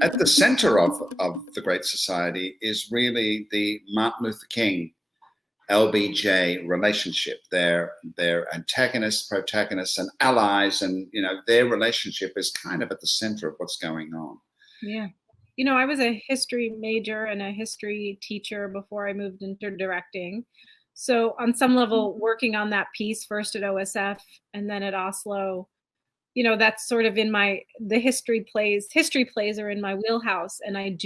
And at the center of the Great Society is really the Martin Luther King LBJ relationship, their antagonists, protagonists, and allies, and their relationship is kind of at the center of what's going on. Yeah. I was a history major and a history teacher before I moved into directing. So on some level, working on that piece, first at OSF and then at Asolo, that's sort of in the history plays are in my wheelhouse. And I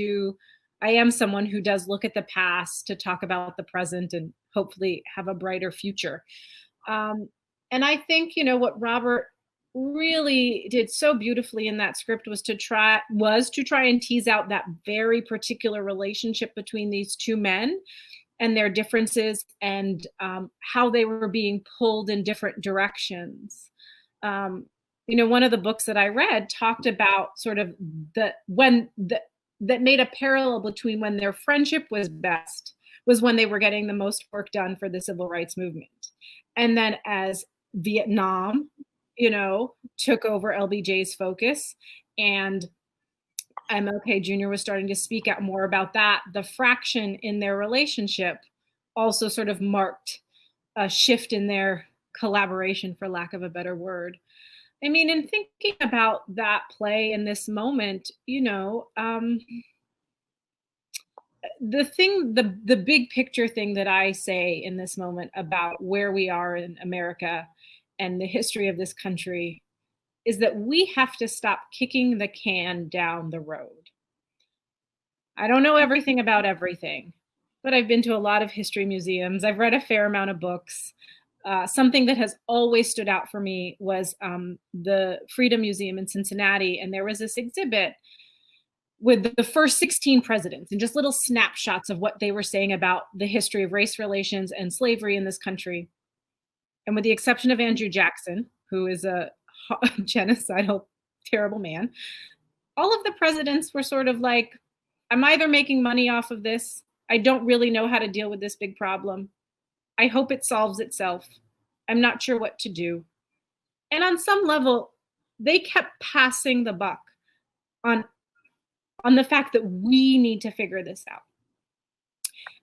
am someone who does look at the past to talk about the present and hopefully have a brighter future. And I think, what Robert really did so beautifully in that script was to try and tease out that very particular relationship between these two men and their differences and how they were being pulled in different directions. One of the books that I read talked about sort of that made a parallel between when their friendship was best was when they were getting the most work done for the civil rights movement. And then as Vietnam, took over LBJ's focus and MLK Jr. was starting to speak out more about that, the fraction in their relationship also sort of marked a shift in their collaboration, for lack of a better word. I mean, in thinking about that play in this moment, the big picture thing that I say in this moment about where we are in America and the history of this country is that we have to stop kicking the can down the road. I don't know everything about everything, but I've been to a lot of history museums. I've read a fair amount of books. Something that has always stood out for me was the Freedom Museum in Cincinnati, and there was this exhibit with the first 16 presidents and just little snapshots of what they were saying about the history of race relations and slavery in this country. And with the exception of Andrew Jackson, who is a genocidal, terrible man, all of the presidents were sort of like, I'm either making money off of this, I don't really know how to deal with this big problem, I hope it solves itself, I'm not sure what to do. And on some level, they kept passing the buck on the fact that we need to figure this out.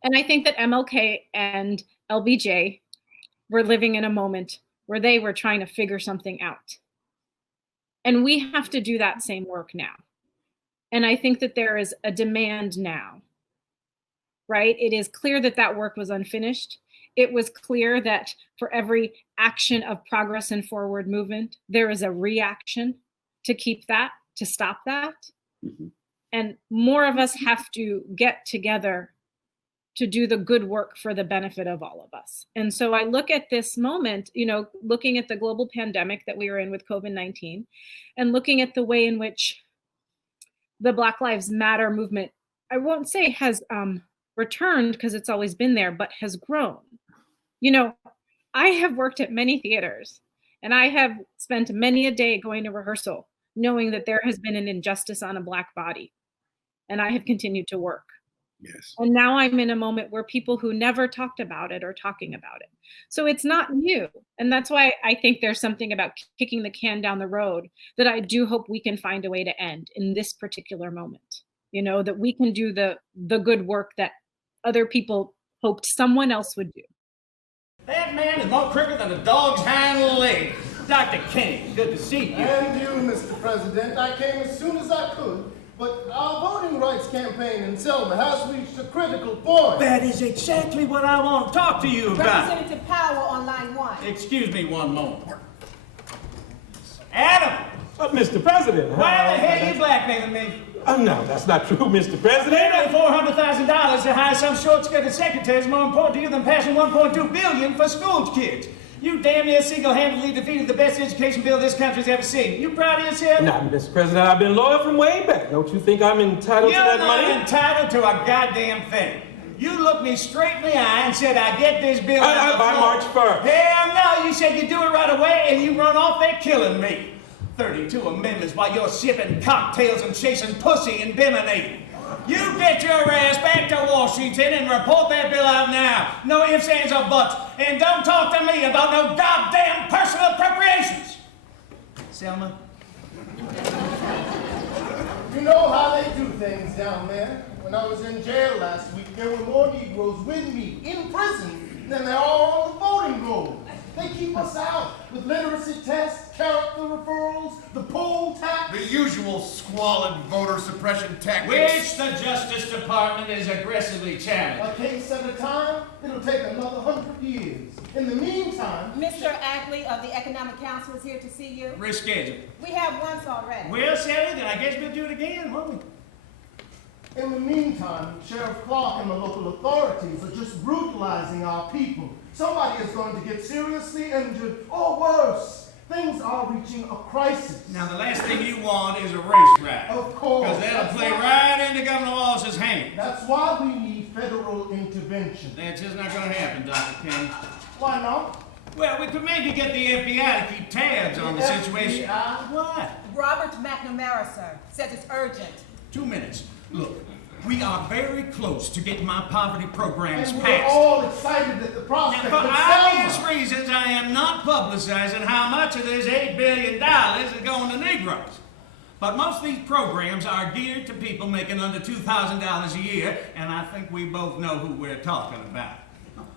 And I think that MLK and LBJ were living in a moment where they were trying to figure something out. And we have to do that same work now. And I think that there is a demand now, right? It is clear that that work was unfinished. It was clear that for every action of progress and forward movement, there is a reaction to keep that, to stop that. Mm-hmm. And more of us have to get together to do the good work for the benefit of all of us. And so I look at this moment, looking at the global pandemic that we were in with COVID-19 and looking at the way in which the Black Lives Matter movement, I won't say has returned because it's always been there, but has grown. I have worked at many theaters and I have spent many a day going to rehearsal, knowing that there has been an injustice on a Black body. And I have continued to work. Yes. And now I'm in a moment where people who never talked about it are talking about it. So it's not new. And that's why I think there's something about kicking the can down the road that I do hope we can find a way to end in this particular moment. That we can do the good work that other people hoped someone else would do. That man is more crooked than a dog's hind leg. Dr. King, good to see you. And you, Mr. President. I came as soon as I could. But our voting rights campaign in Selma has reached a critical point. That is exactly what I want to talk to you about. Representative Power on line 1. Excuse me one moment. Adam! Mr. President. Why the hell are you blackmailing me? No, that's not true, Mr. President. Paying $400,000 to hire some short-skirted secretary is more important to you than passing $1.2 billion for school kids. You damn near single-handedly defeated the best education bill this country's ever seen. You proud of yourself? Nah, Mr. President, I've been loyal from way back. Don't you think I'm entitled to that money? You're not entitled to a goddamn thing. You looked me straight in the eye and said, I get this bill by March 1st. Hell no, you said you'd do it right away and you run off there killing me. 32 amendments while you're sipping cocktails and chasing pussy in Bimini. You get your ass back to Washington and report that bill out now. No ifs, ands, or buts. And don't talk to me about no goddamn personal appropriations. Selma? You know how they do things down there. When I was in jail last week, there were more Negroes with me in prison than there are on the voting roll. They keep us out with literacy tests, character referrals, the poll tax. The usual squalid voter suppression tactics. Which the Justice Department is aggressively challenging. A case at a time, it'll take another 100 years. In the meantime... Mr. Ackley of the Economic Council is here to see you. Reschedule. We have once already. Well, Sally, then I guess we'll do it again, won't we? In the meantime, Sheriff Clark and the local authorities are just brutalizing our people. Somebody is going to get seriously injured, or worse. Things are reaching a crisis. Now, the last thing you want is a race riot. Of course. Because that'll play right into Governor Wallace's hands. That's why we need federal intervention. That's just not going to happen, Dr. King. Why not? Well, we could maybe get the FBI to keep tabs on the situation. FBI? What? Robert McNamara, sir, says it's urgent. 2 minutes. Look, we are very close to getting my poverty programs And we're passed. all excited at the prospect Now, for of obvious Selma. reasons, I am not publicizing how much of this $8 billion is going to Negroes. But most of these programs are geared to people making under $2,000 a year, and I think we both know who we're talking about.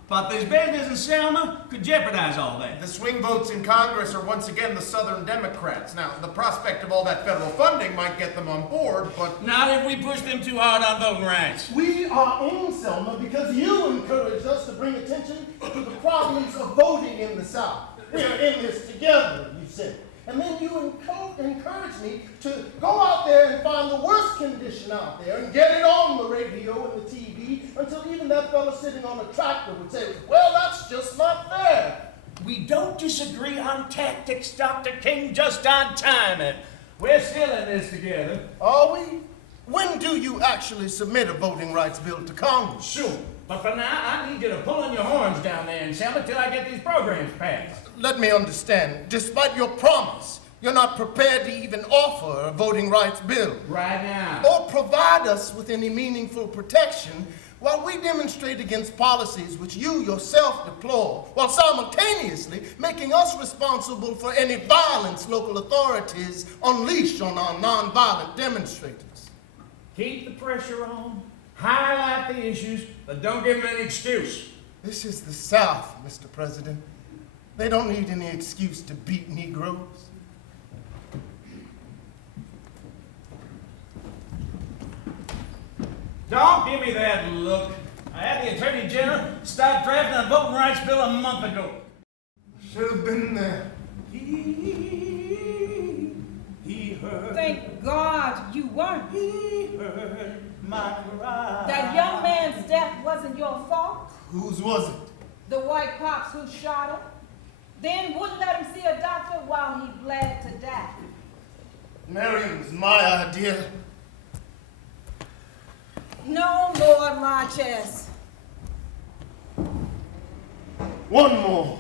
But this business in Selma could jeopardize all that. The swing votes in Congress are once again the Southern Democrats. Now, the prospect of all that federal funding might get them on board, but... Not if we push them too hard on voting rights. We are in Selma because you encouraged us to bring attention to the problems of voting in the South. We're in this together, you said. And then you encouraged me to go out there and find the worst condition out there and get it on the radio and the TV until even that fella sitting on a tractor would say, well, that's just not fair. We don't disagree on tactics, Dr. King, just on timing. We're still in this together. Are we? When do you actually submit a voting rights bill to Congress? Soon. But for now, I need you to pull on your horns down there in Selma till I get these programs passed. Let me understand. Despite your promise, you're not prepared to even offer a voting rights bill. Right now. Or provide us with any meaningful protection while we demonstrate against policies which you yourself deplore, while simultaneously making us responsible for any violence local authorities unleash on our nonviolent demonstrators. Keep the pressure on, highlight the issues, but don't give them an excuse. This is the South, Mr. President. They don't need any excuse to beat Negroes. Don't give me that look. I had the Attorney General start drafting a voting rights bill a month ago. Should have been there. He heard. Thank God you weren't. He heard my cry. That young man's death wasn't your fault. Whose was it? The white cops who shot him, then wouldn't let him see a doctor while he bled to death. Miriam's my idea. No, Lord Marches. One more.